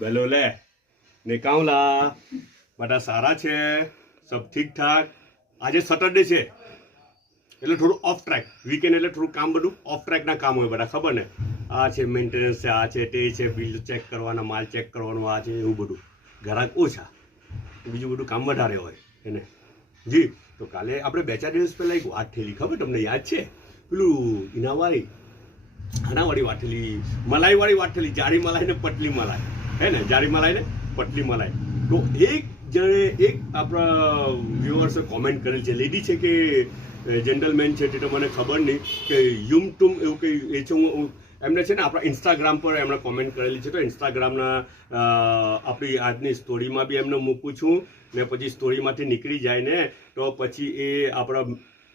ગલોલે ને કાવલા બધા સારા છે, સબ ઠીક ઠાક. આજે સેટરડે છે એટલે થોડું ઓફ ટ્રેક, વીકેન્ડ એટલે થોડું કામ બધું ઓફ ટ્રેકના કામ હોય બધા, ખબર ને. આ છે મેન્ટેનન્સ છે, આ છે તે છે, બિલ ચેક કરવાના, માલ ચેક કરવાનું, આ છે એવું બધું. ગ્રાહક ઓછા, બીજું બધું કામ વધારે હોય એને. જી તો કાલે આપણે 2-4 દિવસ પહેલાં એક વાત થયેલી, ખબર તમને યાદ છે? પેલું ઇનાવાળી આનાવાળી વાત થયેલી, મલાઈવાળી વાત થયેલી, જાડી મલાઈ ને પતલી મલાઈ, હે ને? જાડી મલાઈ ને પતલી મલાઈ. તો એક જણે એક આપણા વ્યુઅર્સે કોમેન્ટ કરેલી છે, લેડી છે કે જેન્ટલમેન છે તે તો મને ખબર નહીં, કે યુમ ટુમ એવું કંઈ એ છે. હું એમને છે ને આપણા ઇન્સ્ટાગ્રામ પર એમણે કોમેન્ટ કરેલી છે, તો ઇન્સ્ટાગ્રામના આપણી આજની સ્ટોરીમાં બી એમને મૂકું છું ને પછી સ્ટોરીમાંથી નીકળી જાય ને તો પછી એ આપણા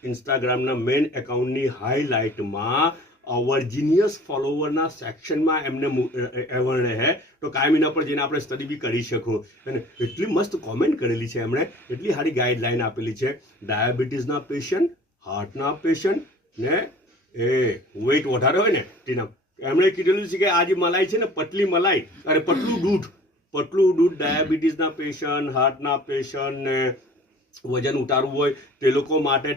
ઇન્સ્ટાગ્રામના મેઇન એકાઉન્ટની હાઇલાઇટમાં વર્જિનિયસ ફોલોવરના સેક્શનમાં એમને એવર્ડ રહે, તો કાયમ એના પર જઈને આપણે સ્ટડી બી કરી શકો. અને એટલી મસ્ત કોમેન્ટ કરેલી છે એમણે, એટલી સારી ગાઈડલાઈન આપેલી છે. ડાયાબિટીસના પેશન્ટ, હાર્ટના પેશન્ટ ને એ વેઇટ વધારે હોય ને તેના એમણે કીધેલું છે કે આ જે મલાઈ છે ને પતલી મલાઈ અને પતલું દૂધ ડાયાબિટીસના પેશન્ટ, હાર્ટના પેશન્ટ ને વજન ઉતારવું હોય તે લોકો માટે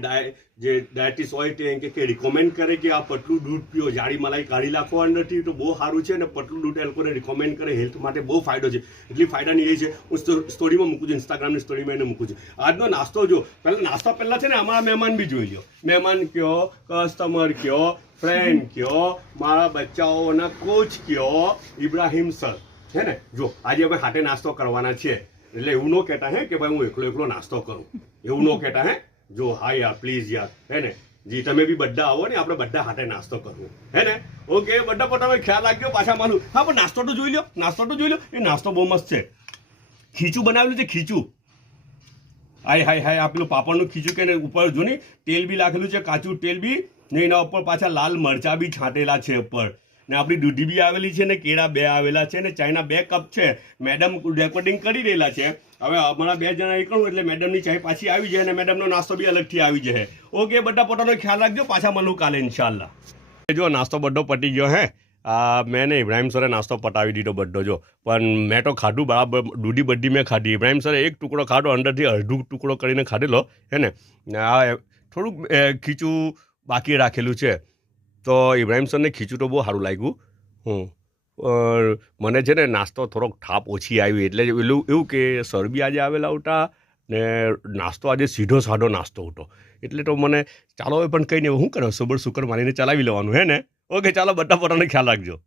જે ડાયટિસ હોય તે કે રિકોમેન્ડ કરે કે આ પતલું દૂધ પીઓ, જાડી મલાઈ કાઢી નાખો અંદરથી તો બહુ સારું છે. અને પતલું દૂધ એ લોકોને રિકોમેન્ડ કરે, હેલ્થ માટે બહુ ફાયદો છે. એટલી ફાયદાની એ છે. હું સ્ટોરીમાં મૂકું છું, ઇન્સ્ટાગ્રામની સ્ટોરીમાં એને મૂકું છું. આજનો નાસ્તો જો નાસ્તા પહેલાં છે ને અમારા મહેમાન બી જોઈ લો. મહેમાન કયો, કસ્ટમર કયો, ફ્રેન્ડ કયો, મારા બચ્ચાઓના કોચ કયો, ઇબ્રાહિમ સર, છે ને? જો આજે અમે હાથે નાસ્તો કરવાના છે એટલે એવું ન કહેતા હે કે ભાઈ હું એકલો નાસ્તો કરું, એવું ન કહેતા હે. જો હા યાર પ્લીઝ યાર, હે ને? જી તમે બી બધા આવો ને આપણે બધા હાથે નાસ્તો કરવો, હે ને? ઓકે બધા પોતાનો ખ્યાલ રાખજો, પાછા માનું. હા પણ નાસ્તો તો જોઈ લો, એ નાસ્તો બહુ મસ્ત છે. ખીચું બનાવેલું છે, ખીચું. હાય આ પેલું પાપડનું ખીચું કે ઉપર જો ને તેલ બી નાખેલું છે, કાચું તેલ બી ને એના ઉપર પાછા લાલ મરચા બી છાંટેલા છે ઉપર. ને આપણી દૂધી બી આવેલી છે ને કેળા 2 આવેલા છે ને ચાયના 2 કપ છે. મેડમ રેકોર્ડિંગ કરી રહેલા છે. હવે અમારા 2 જણા નીકળવું એટલે મેડમની ચાય પાછી આવી જાય અને મેડમનો નાસ્તો બી અલગથી આવી જાય. ઓકે બધા પોતાનો ખ્યાલ રાખજો, પાછા મળું કાલે ઇન્શાલ્લાહ. જો નાસ્તો બધો પતી ગયો હે. મેં ને ઇબ્રાહિમ સરે નાસ્તો પતાવી દીધો બધો. જો પણ મેં તો ખાધું બરાબર, દૂધી બધી મેં ખાધી. ઇબ્રાહિમ સરે એક ટુકડો ખાધો, અંદરથી અડધું ટુકડો કરીને ખાધેલો, હે ને? આ થોડુંક ખીચું બાકી રાખેલું છે. તો ઇબ્રાહિમ સરને ખીચું તો બહુ સારું લાગ્યું. મને છે ને નાસ્તો થોડોક થાપ ઓછી આવી એટલે એવું કે સર બી આજે આવેલા હતા ને નાસ્તો આજે સીધો સાધો નાસ્તો હતો એટલે તો મને ચાલો હવે પણ કંઈ નહીં, હું કરો સબર સુકર મારીને ચલાવી લેવાનું, હે ને? ઓકે ચાલો બધા પોતાનો ખ્યાલ રાખજો.